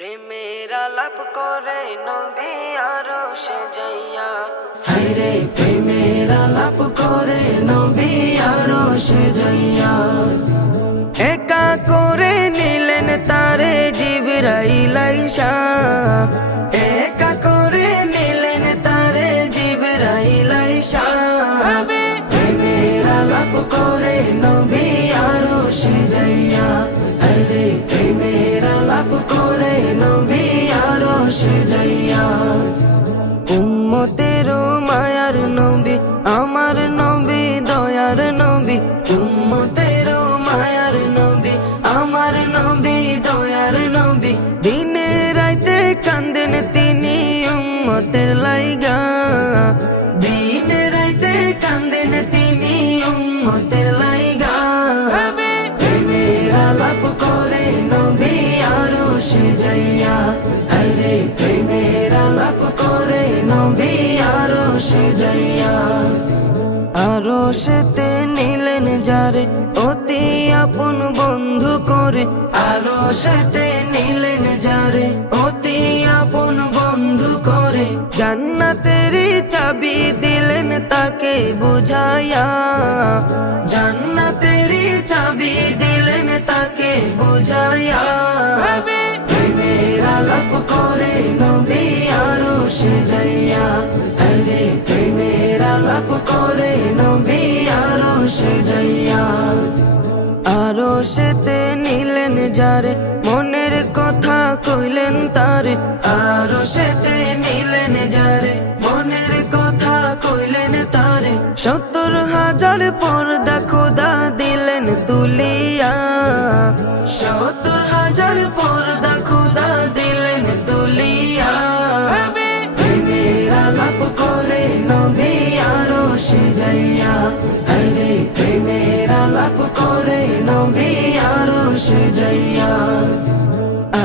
প্রেমের আলাপ করে নবী আরশে যাইয়া, হায়রে প্রেমের আলাপ করে নবী আরশে যাইয়া। একা করে নিলেন তারে জিবরাইল আইসা, একা করে নিলেন তারে জিবরাইল আইসা। প্রেমের আলাপ করে নবী আরশে যাইয়া, হায়রে প্রেমের আলাপ করে নবী আরশে যাইয়া। উম্মতের মায়ার নবী আমার নবী দয়ার নবী, উম্মতের মায়ার নবী আমার নবী দয়ার নবী। দিনে রাইতে কান্দেন তিনি উম্মতের লাইগা, দিনে রাইতে কান্দেন তিনি উম্মতের লাইগা। প্রেমের আলাপ করে নবী আরশে যাইয়া, হায়রে প্রেমের আলাপ করে নবী আরশে যাইয়া। আরশেতে নিলেন যারে অতি আপন বন্ধু করে, আরশেতে নিলেন যারে অতি আপন বন্ধু করে। জান্নাতেরই চাবি দিলেন তাকে বুঝাইয়া, জান্নাতেরই চাবি দিলেন তাকে বুঝাইয়া। প্রেমের আলাপ করে নবী আরশে যাইয়া, হায়রে প্রেমের আলাপ করে নবী আরশে যাইয়া। আরশেতে নিলেন যারে মনের কথা কইলেন তারে, আরশেতে নিলেন যারে মনের কথা কইলেন তারে। ৭০,০০০ পর্দা খোদা দিলেন তুলিয়া, ৭০,০০০ পর্দা খোদা দিলেন তুলিয়া। প্রেমের আলাপ করে নবী আরশে যাইয়া, হায়রে প্রেমের আলাপ করে নবী আরশে যাইয়া।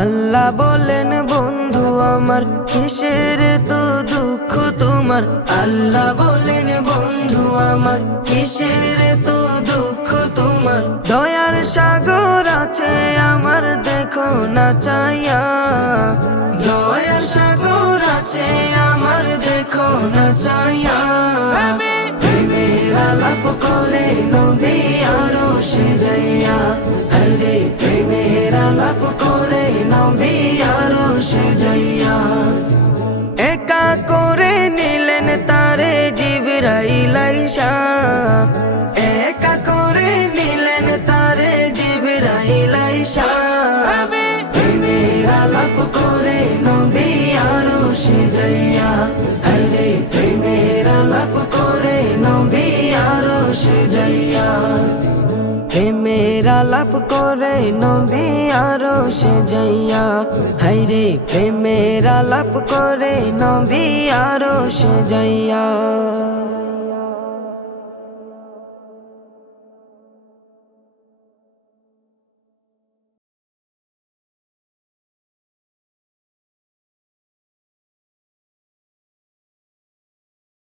আল্লাহ বলেন বন্ধু আমার কিসের তো দুঃখ তোমার, আল্লাহ বলেন বন্ধু আমার কিসের তো দুঃখ তোমার। দয়ার সাগর আছে আমার দেখো না চাইয়া, দয়ার সাগর আছে আমার দেখো না চাইয়া। প্রেমের আলাপ করে নবী আরশে যাইয়া, হায়রে প্রেমের আলাপ করে নবী আরশে যাইয়া। একা করে নিলেন তারে জিবরাইল আইসা, একা করে নিলেন তারে জিবরাইল আইসা। প্রেমের আলাপ করে নবী আরশে যাইয়া, হায়রে প্রেমের আলাপ করে নবী আরশে যাইয়া। প্রেমের আলাপ করে নবী আরশে যাইয়া, হায়রে প্রেমের আলাপ করে নবী আরশে যাইয়া।